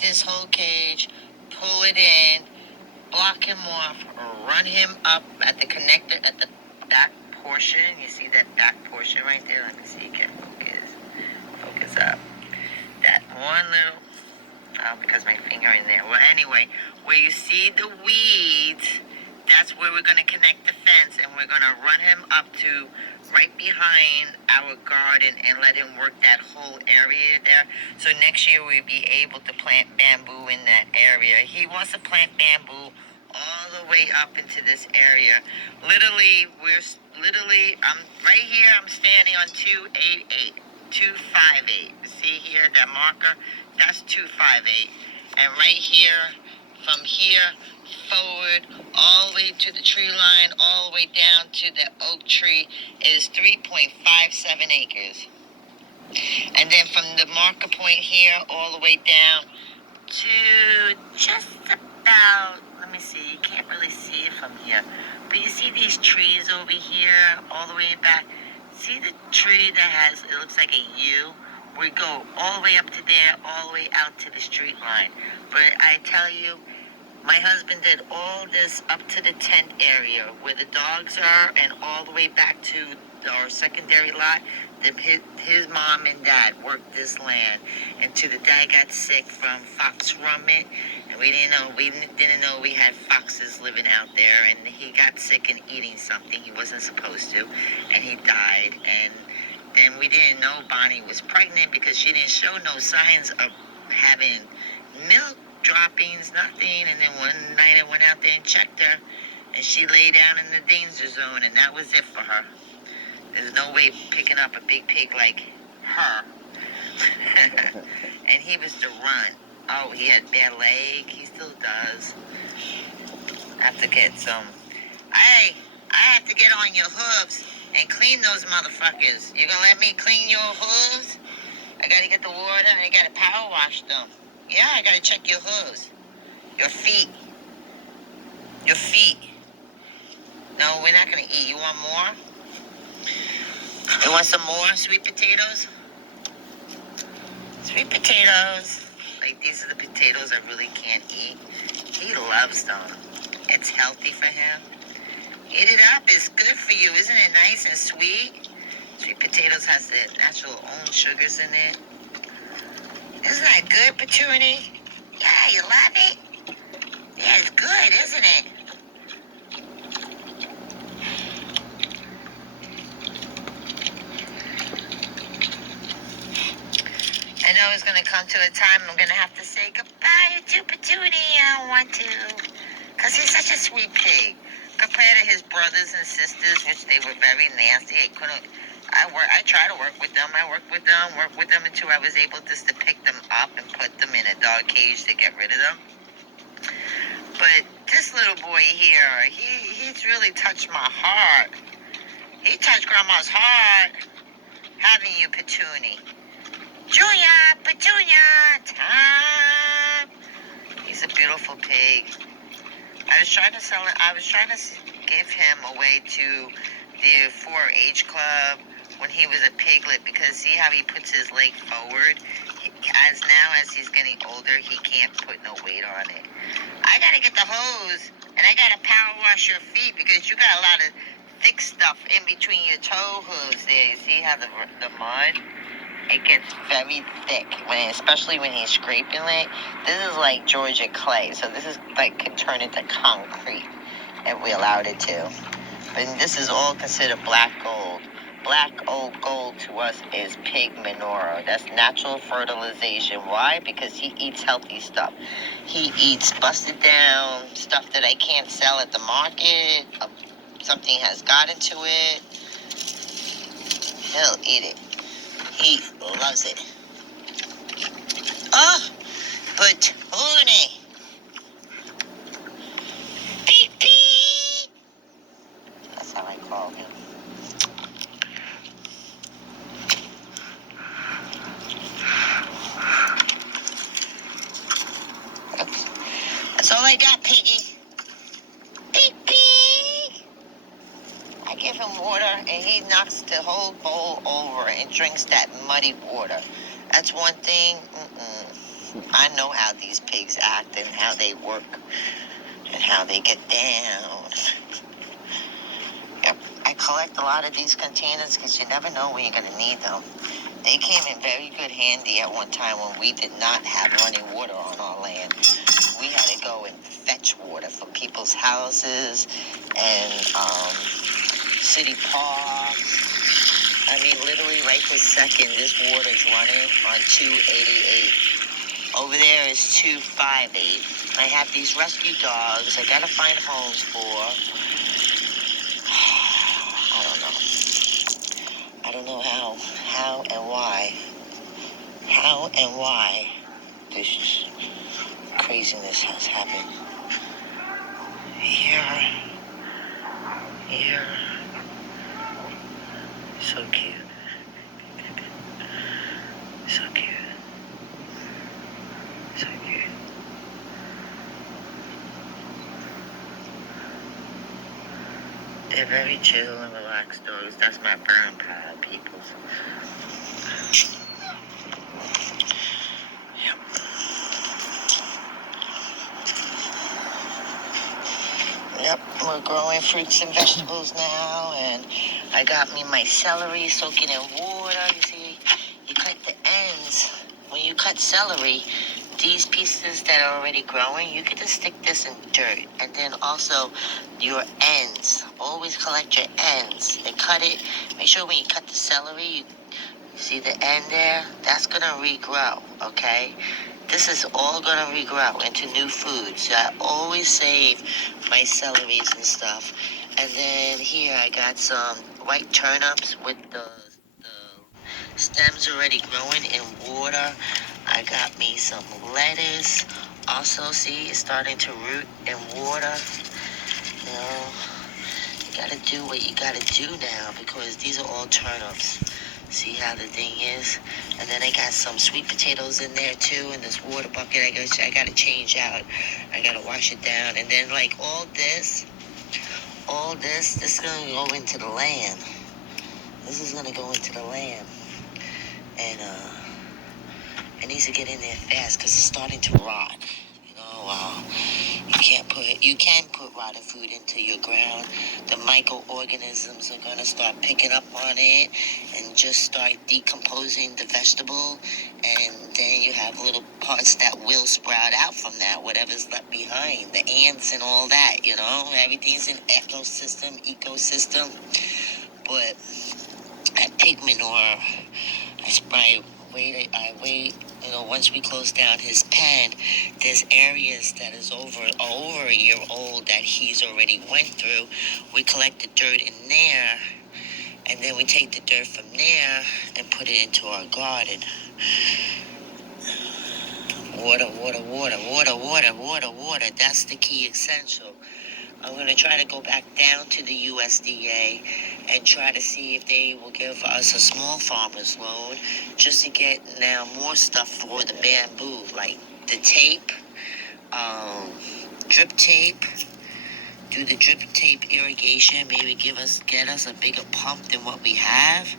this whole cage, pull it in, block him off, run him up at the connector at the back portion. You see that back portion right there? Let me see. You can focus up. That one little, because my finger in there. Well, anyway, where you see the weeds, that's where we're going to connect the fence, and we're going to run him up to right behind our garden and let him work that whole area there. So next year we'll be able to plant bamboo in that area. He wants to plant bamboo all the way up into this area. I'm right here. I'm standing on 288, 258. See here, that marker? That's 258. And right here, from here forward, all the way to the tree line, all the way down to the oak tree is 3.57 acres. And then from the marker point here, all the way down to just about, let me see, you can't really see it from here, but you see these trees over here, all the way back. See the tree that has, it looks like a U? We go all the way up to there, all the way out to the street line. But I tell you, my husband did all this up to the tent area where the dogs are, and all the way back to our secondary lot. His mom and dad worked this land, and the dad got sick from fox rummit, and we didn't know we had foxes living out there, and he got sick and eating something he wasn't supposed to, and he died. And then we didn't know Bonnie was pregnant because she didn't show no signs of having milk droppings, nothing. And then one night I went out there and checked her, and she lay down in the danger zone, and that was it for her. There's no way picking up a big pig like her. And he was to run. Oh, he had bad leg. He still does. I have to get some. I have to get on your hooves and clean those motherfuckers. You gonna let me clean your hooves? I gotta get the water and I gotta power wash them. Yeah, I gotta check your hooves. Your feet. Your feet. No, we're not gonna eat. You want more? You want some more sweet potatoes? Sweet potatoes. Like, these are the potatoes I really can't eat. He loves them. It's healthy for him. Eat it up. It's good for you. Isn't it nice and sweet? Sweet potatoes has the natural own sugars in it. Isn't that good, Patoonie? Yeah, you love it? Yeah, it's good, isn't it? I know it's going to come to a time I'm going to have to say goodbye to Patoonie. I don't want to. Because he's such a sweet pig. Compared to his brothers and sisters, which they were very nasty. I try to work with them. I worked with them until I was able just to pick them up and put them in a dog cage to get rid of them. But this little boy here, he's really touched my heart. He touched Grandma's heart having you, Patoonie. Julia, Petunia, time. He's a beautiful pig. I was trying to give him away to the 4-H club when he was a piglet, because see how he puts his leg forward? As he's getting older, he can't put no weight on it. I gotta get the hose, and I gotta power wash your feet, because you got a lot of thick stuff in between your toe hooves there. You see how the mud? It gets very thick, especially when he's scraping it. This is like Georgia clay, so this is like can turn into concrete if we allowed it to. But this is all considered black gold. Black old gold to us is pig manure. That's natural fertilization. Why? Because he eats healthy stuff. He eats busted down stuff that I can't sell at the market. Something has got into it. He'll eat it. He loves it. Oh, but honey. Beep, beep. That's how I call him. That's all I got, Piggy. Beep, beep. I give him water, and he knocks the whole bowl over and drinks that muddy water. That's one thing. I know how these pigs act and how they work and how they get down. Yep. I collect a lot of these containers because you never know when you're going to need them. They came in very good handy at one time when we did not have running water on our land. We had to go and fetch water from people's houses and city parks. I mean, literally right this second, this water is running on 288. Over there is 258. I have these rescue dogs I gotta find homes for. I don't know. I don't know how and why. How and why this craziness has happened. Here. So cute. So cute. So cute. They're very chill and relaxed dogs. That's my brown pal peoples. Yep. Yep, we're growing fruits and vegetables now, and I got me my celery soaking in water. You see, you cut the ends. When you cut celery, these pieces that are already growing, you can just stick this in dirt. And then also your ends. Always collect your ends and cut it. Make sure when you cut the celery, you see the end there? That's going to regrow, okay? This is all going to regrow into new foods. So I always save my celeries and stuff. And then here I got some white turnips with the stems already growing in water. I got me some lettuce. Also, see, it's starting to root in water. You know, you gotta do what you gotta do now because these are all turnips. See how the thing is? And then I got some sweet potatoes in there too in this water bucket. I gotta change out. I gotta wash it down. And then like all this is gonna go into the land. This is gonna go into the land. And it needs to get in there fast because it's starting to rot. You know, you can put rotted food into your ground. The microorganisms are gonna start picking up on it and just start decomposing the vegetable, and then you have little parts that will sprout out from that, whatever's left behind, the ants and all that. You know, everything's an ecosystem. But at pig manure, I wait, you know, once we close down his pen, there's areas that is over a year old that he's already went through. We collect the dirt in there, and then we take the dirt from there and put it into our garden. Water. That's the key essential. I'm going to try to go back down to the USDA and try to see if they will give us a small farmer's loan just to get now more stuff for the bamboo, like the tape, drip tape, do the drip tape irrigation, maybe get us a bigger pump than what we have.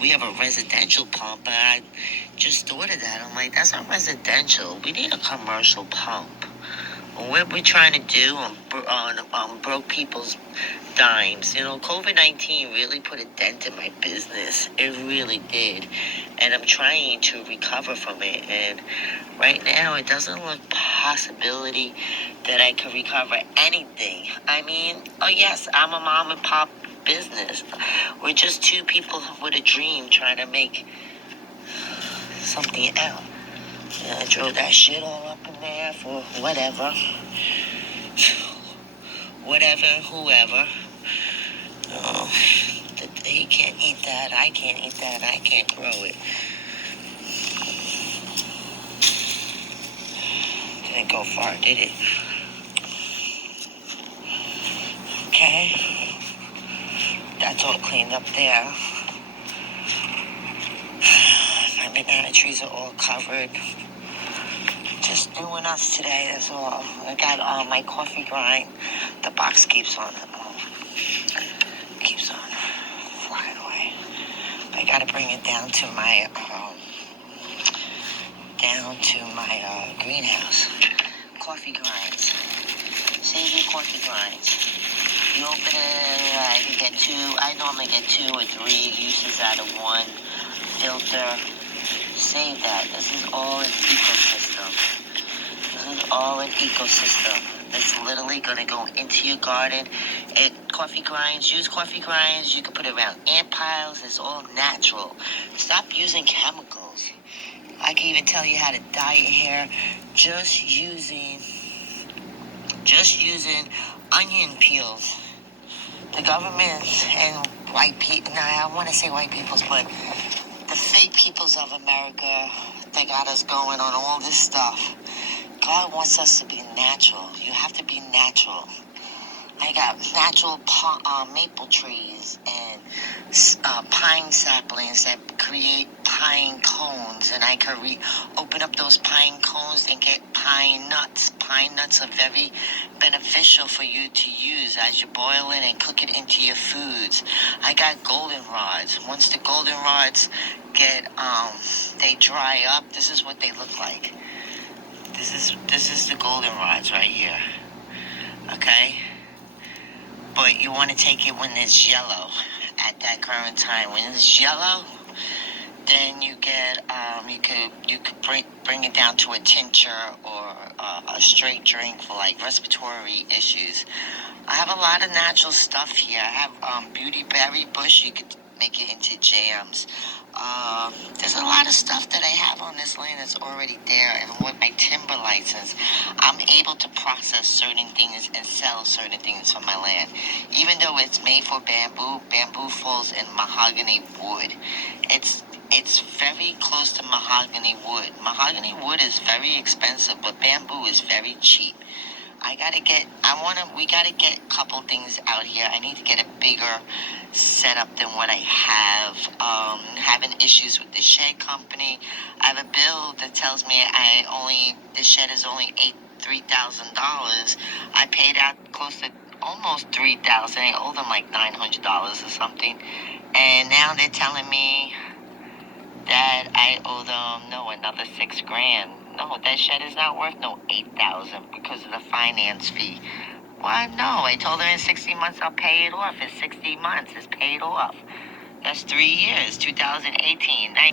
We have a residential pump, but I just thought of that. I'm like, that's not residential. We need a commercial pump. What we're trying to do on broke people's dimes. You know, COVID-19 really put a dent in my business. It really did. And I'm trying to recover from it. And right now, it doesn't look possibility that I could recover anything. I mean, oh yes, I'm a mom and pop business. We're just two people with a dream trying to make something out. I drove that shit all up in there for whatever, whoever. He can't eat that, I can't eat that, I can't grow it. Didn't go far, did it? Okay. That's all cleaned up there. My banana trees are all covered. Just doing us today, that's all. I got my coffee grind. The box keeps on flying away. I gotta bring it down to my down to my greenhouse. Coffee grinds. Save your coffee grinds. You open it, you get two. I normally get 2 or 3 uses out of one filter. Save that. This is all an ecosystem. This is all an ecosystem. That's literally going to go into your garden. Coffee grinds, use coffee grinds. You can put it around ant piles. It's all natural. Stop using chemicals. I can even tell you how to dye your hair just using onion peels. The government and white people, I want to say white peoples, but the fake peoples of America, they got us going on all this stuff. God wants us to be natural. You have to be natural. I got natural maple trees and pine saplings that create pine cones, and I can open up those pine cones and get pine nuts. Pine nuts are very beneficial for you to use as you boil it and cook it into your foods. I got goldenrods. Once the goldenrods they dry up, this is what they look like. This is the goldenrods right here. Okay? But you want to take it when it's yellow at that current time. When it's yellow, then you get you could bring it down to a tincture or a straight drink for like respiratory issues. I have a lot of natural stuff here. I have beauty berry bush. You could make it into jams. There's a lot of stuff that I have on this land that's already there, and with my timber license, I'm able to process certain things and sell certain things from my land. Even though it's made for bamboo, bamboo falls in mahogany wood. It's very close to mahogany wood. Mahogany wood is very expensive, but bamboo is very cheap. We gotta get a couple things out here. I need to get a bigger setup than what I have. Having issues with the shed company. I have a bill that tells me the shed is only $3,000. I paid out close to almost $3,000. I owe them like $900 or something. And now they're telling me that I owe them, another $6,000. No, that shed is not worth no $8,000 because of the finance fee. Why? No, I told her in 60 months I'll pay it off. In 60 months, it's paid off. That's 3 years, 2018.